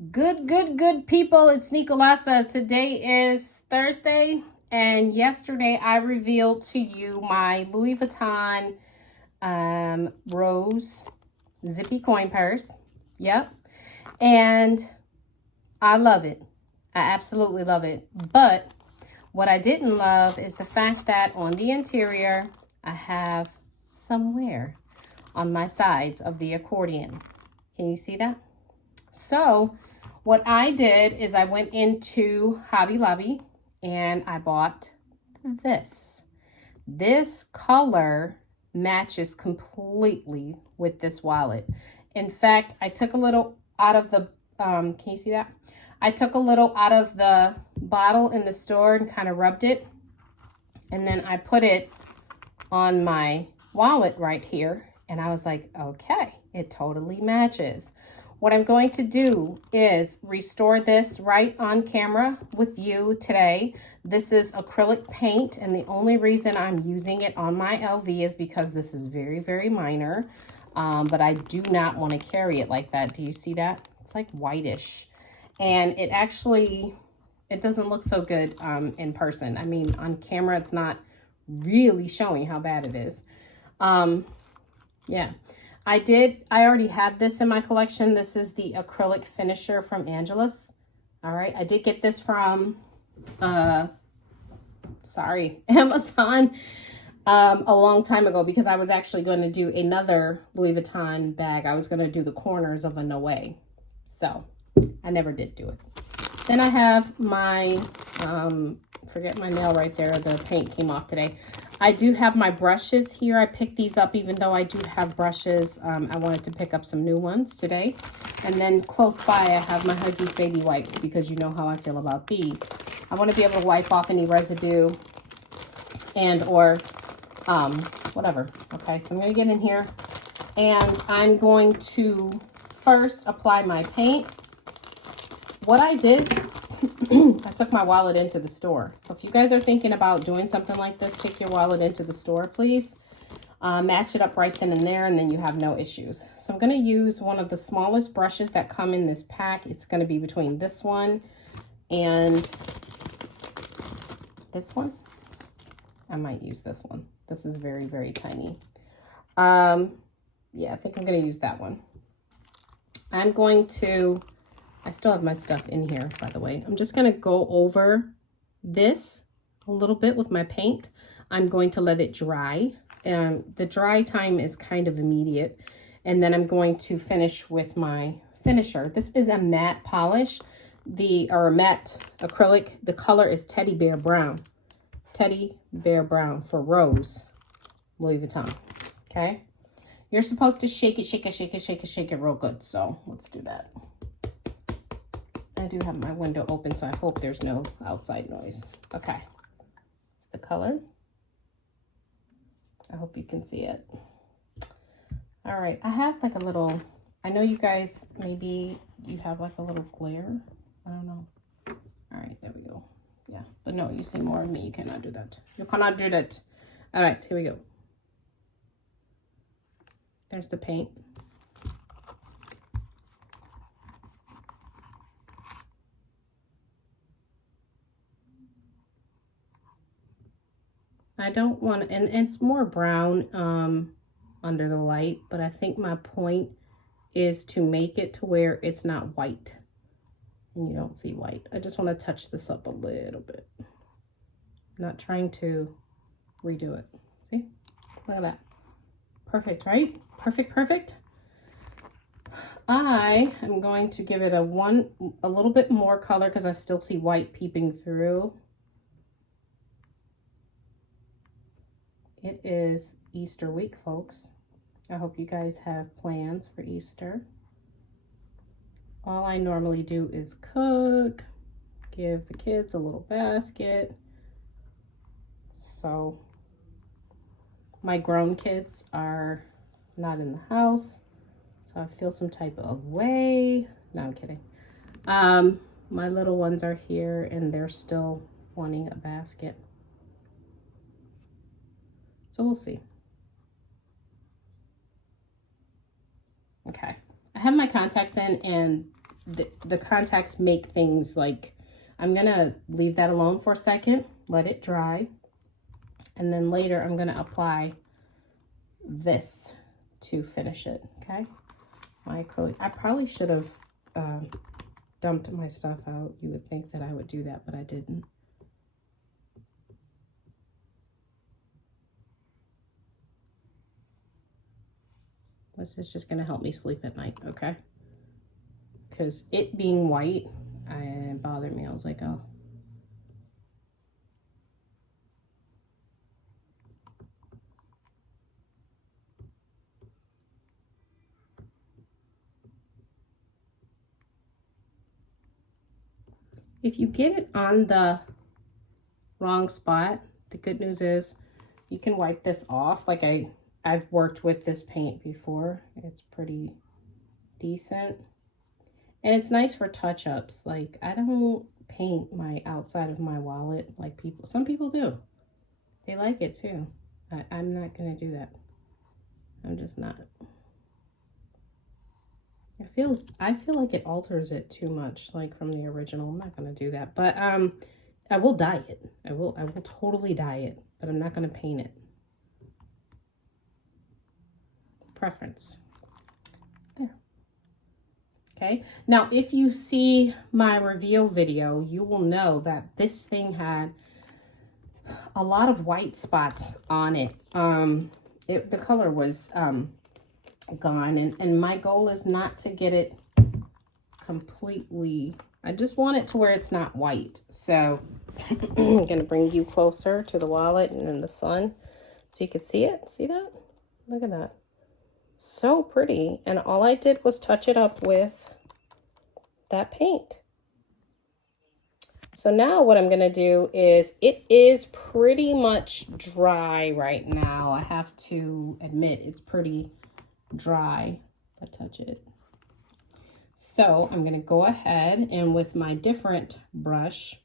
Good people. It's Nicolasa. Today is Thursday, and yesterday I revealed to you my Louis Vuitton Rose Zippy coin purse. Yep. And I love it. I absolutely love it. But what I didn't love is the fact that on the interior, I have some wear on my sides of the accordion. Can you see that? So what I did is I went into Hobby Lobby and I bought this. This color matches completely with this wallet. In fact, I took a little out of the, can you see that? I took a little out of the bottle in the store and kind of rubbed it. And then I put it on my wallet right here. And I was like, okay, it totally matches. What I'm going to do is restore this right on camera with you today. This is acrylic paint, and the only reason I'm using it on my LV is because this is very, very minor, but I do not want to carry it like that. Do you see that? It's like whitish, and it actually, it doesn't look so good in person. I mean, on camera, it's not really showing how bad it is. Yeah. I already had this in my collection. This is the acrylic finisher from Angelus. All right. I did get this from, Amazon a long time ago because I was actually going to do another Louis Vuitton bag. I was going to do the corners of a Noé. So I never did do it. Then I have my, forget my nail right there. The paint came off today. I do have my brushes here. I picked these up even though I do have brushes. I wanted to pick up some new ones today. And then close by, I have my Huggies baby wipes because you know how I feel about these. I want to be able to wipe off any residue and or whatever. Okay, so I'm going to get in here and I'm going to first apply my paint. What I did, I took my wallet into the store. So if you guys are thinking about doing something like this, take your wallet into the store, please. Match it up right then and there, and then you have no issues. So I'm going to use one of the smallest brushes that come in this pack. It's going to be between this one and this one. I might use this one. This is very, very tiny. Yeah, I think I'm going to use that one. I'm going to... I still have my stuff in here, by the way. I'm just going to go over this a little bit with my paint. I'm going to let it dry. And the dry time is kind of immediate. And then I'm going to finish with my finisher. This is a matte polish, or a matte acrylic. The color is Teddy Bear Brown. Teddy Bear Brown for Rose, Louis Vuitton. Okay? You're supposed to shake it real good. So let's do that. I do have my window open, so I hope there's no outside noise. Okay, it's the color. I hope you can see it. All right, I have like a little, I know you guys, maybe you have like a little glare. I don't know. All right, there we go. Yeah, but no, you see more of me. You cannot do that. You cannot do that. All right, here we go. There's the paint. I don't want to, and it's more brown under the light, but I think my point is to make it to where it's not white and you don't see white. I just want to touch this up a little bit. I'm not trying to redo it. See? Look at that. Perfect, right? Perfect. I am going to give it a little bit more color because I still see white peeping through. It is Easter week, folks. I hope you guys have plans for Easter. All I normally do is cook, give the kids a little basket. So my grown kids are not in the house, so I feel some type of way. No, I'm kidding. My little ones are here and they're still wanting a basket. So we'll see. Okay. I have my contacts in and the contacts make things like, I'm gonna leave that alone for a second, let it dry, and then later I'm gonna apply this to finish it, okay? My acrylic, I probably should have dumped my stuff out. You would think that I would do that, but I didn't. This is just gonna help me sleep at night, okay? Because it being white, it bothered me. I was like, oh. If you get it on the wrong spot, the good news is you can wipe this off. Like I've worked with this paint before. It's pretty decent. And it's nice for touch-ups. Like, I don't paint my outside of my wallet like people. Some people do. They like it too. I'm not going to do that. I'm just not. I feel like it alters it too much, like from the original. I'm not going to do that. But I will dye it. I will totally dye it. But I'm not going to paint it. Preference. There. Okay, now if you see my reveal video, you will know that this thing had a lot of white spots on it. The color was gone, and my goal is not to get it completely, I just want it to where it's not white. So I'm gonna bring you closer to the wallet and in the sun so you can see it. See that? Look at that. So pretty. And all I did was touch it up with that paint. So now what I'm going to do is, it is pretty much dry right now. I have to admit it's pretty dry. I touch it. So I'm going to go ahead and with my different brush,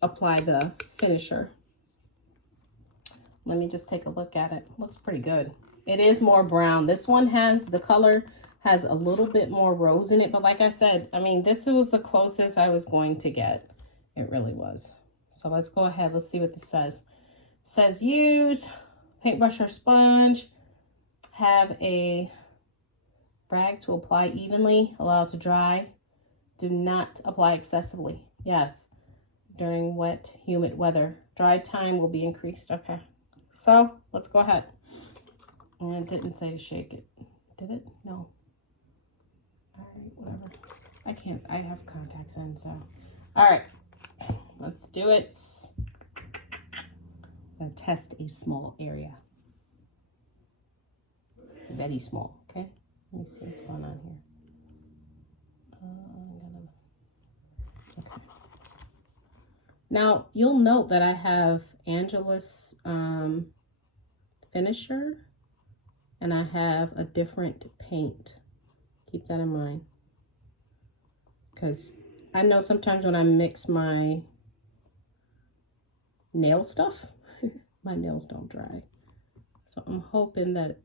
apply the finisher. Let me just take a look at it. Looks pretty good. It is more brown. This one has, the color has a little bit more rose in it, but like I said, I mean, this was the closest I was going to get. It really was. So let's go ahead. Let's see what this says. It says use paintbrush or sponge. Have a rag to apply evenly. Allow it to dry. Do not apply excessively. Yes. During wet, humid weather. Dry time will be increased. Okay. So let's go ahead. And it didn't say to shake it. Did it? No. All right, whatever. I can't. I have contacts in, so. All right. Let's do it. I'm going to test a small area. Very small, okay? Let me see what's going on here. Okay. Now, you'll note that I have Angela's finisher, and I have a different paint. Keep that in mind. Because I know sometimes when I mix my nail stuff, my nails don't dry. So I'm hoping that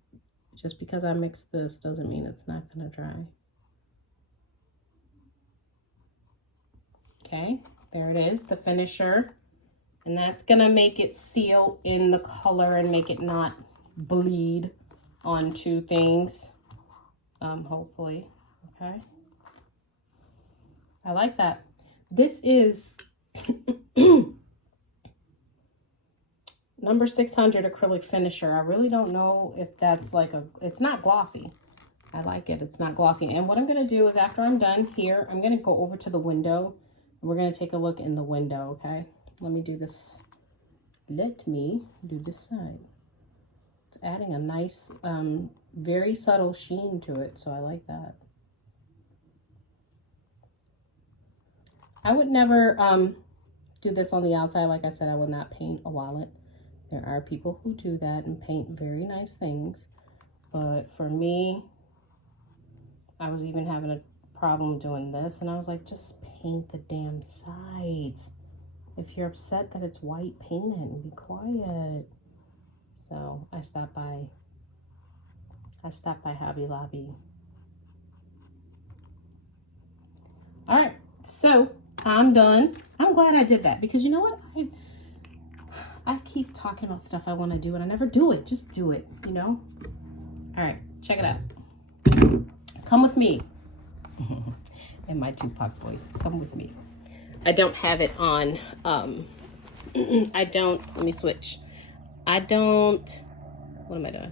just because I mix this doesn't mean it's not going to dry. Okay, there it is, the finisher. And that's going to make it seal in the color and make it not bleed onto things, hopefully. Okay. I like that. This is number 600 acrylic finisher. I really don't know if that's like it's not glossy. I like it. It's not glossy. And what I'm going to do is after I'm done here, I'm going to go over to the window. And we're going to take a look in the window, okay? Let me do this. Let me do this side. It's adding a nice, very subtle sheen to it. So I like that. I would never do this on the outside. Like I said, I would not paint a wallet. There are people who do that and paint very nice things. But for me, I was even having a problem doing this. And I was like, just paint the damn sides. If you're upset that it's white, paint it and be quiet. So I stopped by Hobby Lobby. So I'm done. I'm glad I did that because you know what? I keep talking about stuff I want to do and I never do it. Just do it, you know? All right, check it out. Come with me. In my Tupac voice, come with me. I don't have it on, let me switch. What am I doing?